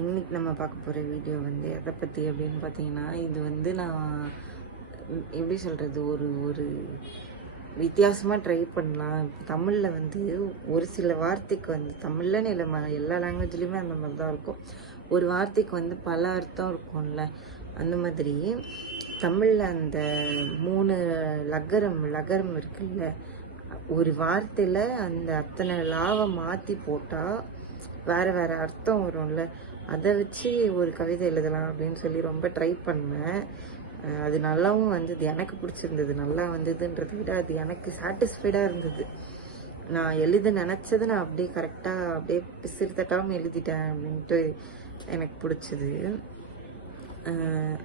இன்னைக்கு நம்ம பார்க்க போகிற வீடியோ வந்து எதை பற்றி அப்படின்னு பார்த்தீங்கன்னா, இது வந்து நான் எப்படி சொல்கிறது, ஒரு ஒரு வித்தியாசமாக ட்ரை பண்ணலாம். தமிழில் வந்து ஒரு சில வார்த்தைக்கு வந்து தமிழ்லன்னு இல்லை, எல்லா லாங்குவேஜ்லேயுமே அந்த மாதிரி தான் இருக்கும். ஒரு வார்த்தைக்கு வந்து பல அர்த்தம் இருக்கும்ல. அந்த மாதிரி தமிழில் அந்த 3 லகரம் இருக்குல்ல, ஒரு வார்த்தையில் அந்த அத்தனை லாவை மாற்றி போட்டால் வேறு வேறு அர்த்தம் வரும்ல. அதை வச்சு ஒரு கவிதை எழுதலாம் அப்படின்னு சொல்லி ரொம்ப ட்ரை பண்ணேன். அது நல்லாவும் வந்தது, எனக்கு பிடிச்சிருந்தது. நல்லா வந்ததுன்றதை விட அது எனக்கு சாட்டிஸ்ஃபைடாக இருந்தது. நான் எழுத நினச்சதை நான் அப்படியே கரெக்டாக அப்படியே பிசிறு தட்டாமல் எழுதிட்டேன் அப்படின்ட்டு எனக்கு பிடிச்சது.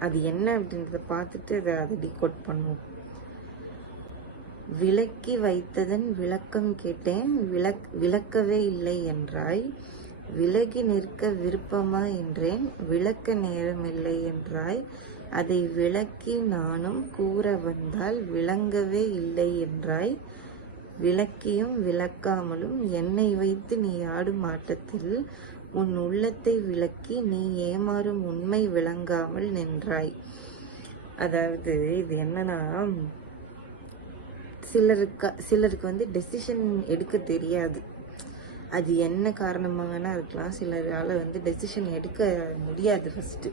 அது என்ன அப்படின்றத பார்த்துட்டு அதை டீகோட் பண்ணுவோம். விளக்கி வைத்ததன் விளக்கம் கேட்டேன், விளக்கவே இல்லை என்றாய். விலகி நிற்க விருப்பமா என்றேன், விளக்க நேரமில்லை என்றாய். அதை விளக்கி நானும் கூற வந்தால் விளங்கவே இல்லை என்றாய். விளக்கியும் விளக்காமலும் என்னை வைத்து நீ ஆடும் ஆட்டத்தில் உன் உள்ளத்தை விளக்கி நீ ஏமாறும் உண்மை விளங்காமல் அதாவது இது என்னன்னா, சிலருக்கு வந்து டெசிஷன் எடுக்க தெரியாது. அது என்ன காரணமாக வேணா இருக்கலாம். சிலரால் வந்து டெசிஷன் எடுக்க முடியாது. ஃபஸ்ட்டு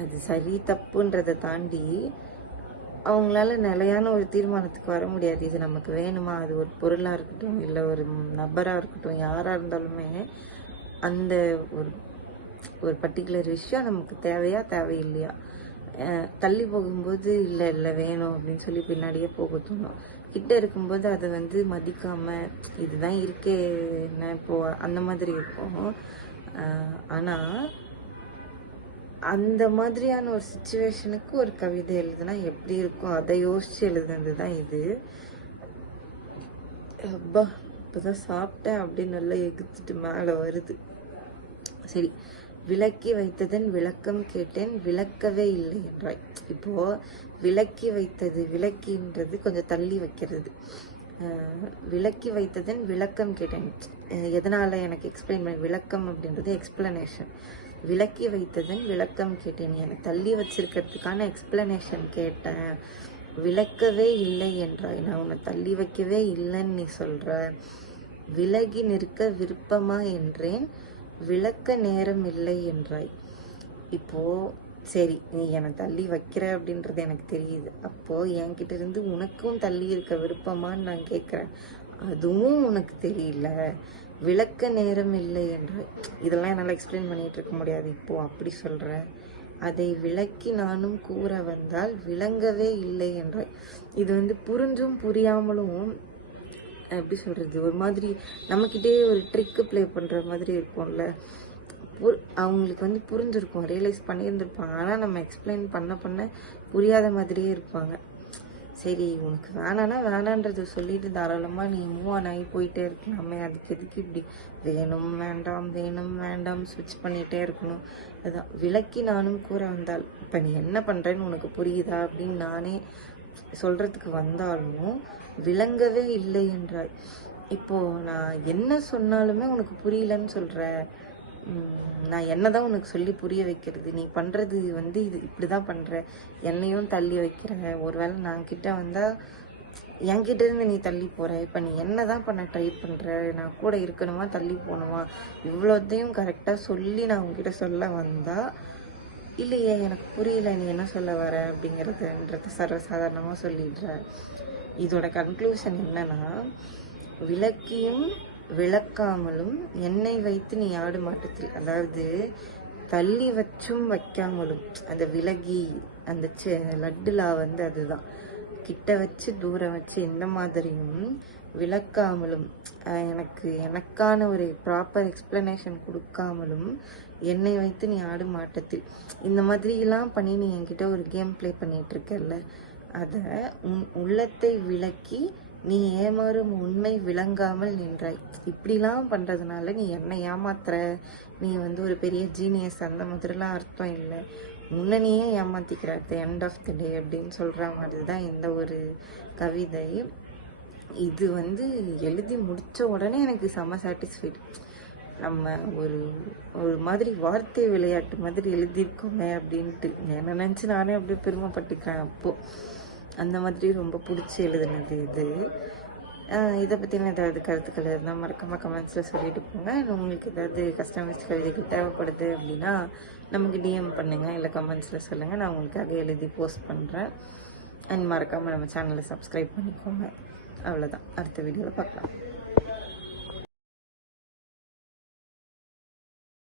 அது சரி தப்புன்றதை தாண்டி அவங்களால நிலையான ஒரு தீர்மானத்துக்கு வர முடியாது. இது நமக்கு வேணுமா, அது ஒரு பொருளாக இருக்கட்டும் இல்லை ஒரு நபராக இருக்கட்டும், யாராக இருந்தாலுமே அந்த ஒரு ஒரு பர்டிகுலர் விஷயம் நமக்கு தேவையா தேவையில்லையா, தள்ளி போகும்போது இல்லை இல்லை வேணும் அப்படின்னு சொல்லி பின்னாடியே போக தோணும். கிட்ட இருக்கும்போது அதை வந்து மதிக்காமல் இதுதான் இருக்கே என்ன இப்போ அந்த மாதிரி இருக்கும். ஆனால் அந்த மாதிரியான ஒரு சுச்சுவேஷனுக்கு ஒரு கவிதை எழுதுனா எப்படி இருக்கும் அதை யோசிச்சு எழுதுனது தான் இது. அப்பா இப்போதான் சாப்பிட்டேன் அப்படின்னு நல்லா எகுத்துட்டு மேலே வருது. சரி, விளக்கி வைத்ததன் விளக்கம் கேட்டேன், விளக்கவே இல்லை என்றாய். இப்போ விளக்கி வைத்தது, விளக்கின்றது கொஞ்சம் தள்ளி வைக்கிறது. விளக்கி வைத்ததன் விளக்கம் கேட்டேன், எதனால எனக்கு எக்ஸ்பிளைன் பண்ண. விளக்கம் அப்படின்றது எக்ஸ்பிளனேஷன். விளக்கி வைத்ததன் விளக்கம் கேட்டேன், எனக்கு தள்ளி வச்சிருக்கிறதுக்கான எக்ஸ்பிளனேஷன் கேட்டேன். விளக்கவே இல்லை என்றாய். நான் உன்னை தள்ளி வைக்கவே இல்லைன்னு நீ சொல்ற. விலகி நிற்க விருப்பமா என்றேன், விளக்க நேரம் இல்லை என்றாய். இப்போ சரி, நீ என்னை தள்ளி வைக்கிற அப்படின்றது எனக்கு தெரியுது. அப்போ என்கிட்ட இருந்து உனக்கும் தள்ளி இருக்க விருப்பமான்னு நான் கேட்குறேன். அதுவும் உனக்கு தெரியல. விளக்க நேரம் இல்லை என்றாய். இதெல்லாம் என்னால் எக்ஸ்பிளைன் பண்ணிட்டு இருக்க முடியாது. இப்போ அப்படி சொல்ற. அதை விளக்கி நானும் கூற வந்தால் விளங்கவே இல்லை என்றாய். இது வந்து புரிஞ்சும் புரியாமலும் எப்படி சொல்கிறது, ஒரு மாதிரி நம்மக்கிட்டே ஒரு ட்ரிக்கு ப்ளே பண்ணுற மாதிரி இருக்கும்ல. அவங்களுக்கு வந்து புரிஞ்சிருக்கும், ரியலைஸ் பண்ணியிருந்திருப்பாங்க. ஆனால் நம்ம எக்ஸ்பிளைன் பண்ண புரியாத மாதிரியே இருப்பாங்க. சரி, உனக்கு வேணான்னா வேணான்றதை சொல்லிட்டு தாராளமாக நீ மூவ் ஆன் ஆகி போயிட்டே இருக்கலாமே. அதுக்கு எதுக்கு இப்படி வேணும் வேண்டாம் வேணும் வேண்டாம் ஸ்விட்ச் பண்ணிகிட்டே இருக்கணும். அதுதான் விளக்கி நானும் கூற வந்தால். இப்போ நீ என்ன பண்ணுறேன்னு உனக்கு புரியுதா அப்படின்னு நானே சொல்கிறதுக்கு வந்தாலும் விளங்கவே இல்லை என்றாய். இப்போது நான் என்ன சொன்னாலுமே உனக்கு புரியலன்னு சொல்கிற. நான் என்னதான் உனக்கு சொல்லி புரிய வைக்கிறது. நீ பண்ணுறது வந்து இது இப்படி தான் பண்ணுற, என்னையும் தள்ளி வைக்கிற. ஒருவேளை நான் கிட்ட வந்தால் என்கிட்ட இருந்து நீ தள்ளி போகிற. இப்போ நீ என்ன தான் பண்ண ட்ரை பண்ணுற, நான் கூட இருக்கணுமா தள்ளி போகணுமா, இவ்வளோத்தையும் கரெக்டாக சொல்லி நான் உங்ககிட்ட சொல்ல வந்தால் இல்லையே எனக்கு புரியல நீ என்ன சொல்ல வர அப்படிங்கிறதுன்றது சர்வசாதாரணமாக சொல்லிடுற. இதோட கன்க்ளூஷன் என்னன்னா, விளக்கியும் விளக்காமலும் என்னை வைத்து நீ ஆடு மாட்டத்தில். அதாவது தள்ளி வச்சும் வைக்காமலும், அந்த விலகி அந்த லட்டுலா வந்து அதுதான் கிட்ட வச்சு தூரம் வச்சு இந்த மாதிரியும் விளக்காமலும் எனக்கான ஒரு ப்ராப்பர் எக்ஸ்பிளனேஷன் கொடுக்காமலும் என்னை வைத்து நீ ஆடும் ஆட்டத்தில் இந்த மாதிரிலாம் பண்ணி நீ என்கிட்ட ஒரு கேம் ப்ளே பண்ணிட்டு இருக்கல. அதை உன் உள்ளத்தை விளக்கி நீ ஏமாறும் உண்மை விளங்காமல் நின்றாய். இப்படிலாம் பண்ணுறதுனால நீ என்னை ஏமாத்துற, நீ வந்து ஒரு பெரிய ஜீனியஸ் அந்த மாதிரிலாம் அர்த்தம் இல்லை. முன்னணியே ஏமாத்திக்கிற at the end of the day அப்படின்னு சொல்கிற மாதிரி தான் இந்த ஒரு கவிதை. இது வந்து எழுதி முடித்த உடனே எனக்கு செம்ம சாட்டிஸ்ஃபைடு. நம்ம ஒரு ஒரு மாதிரி வார்த்தை விளையாட்டு மாதிரி எழுதியிருக்கோமே அப்படின்ட்டு என்ன நினச்சி நானே அப்படியே பெருமைப்பட்டுக்கிறேன். அப்போது அந்த மாதிரி ரொம்ப பிடிச்சி எழுதுனது இது. இதை பற்றின ஏதாவது கருத்துக்கள் இருந்தால் மறக்காமல் கமெண்ட்ஸில் சொல்லிட்டு போங்க. உங்களுக்கு ஏதாவது கஸ்டமைஸ்ட் கவிதைகள் தேவைப்படுது அப்படின்னா நமக்கு டிஎம் பண்ணுங்கள், இல்லை கமெண்ட்ஸில் சொல்லுங்கள். நான் உங்களுக்காக எழுதி போஸ்ட் பண்ணுறேன். அண்ட் மறக்காமல் நம்ம சேனலை சப்ஸ்கிரைப் பண்ணிக்கோங்க. அவ்வளோதான், அடுத்த வீடியோவில் பார்க்கலாம்.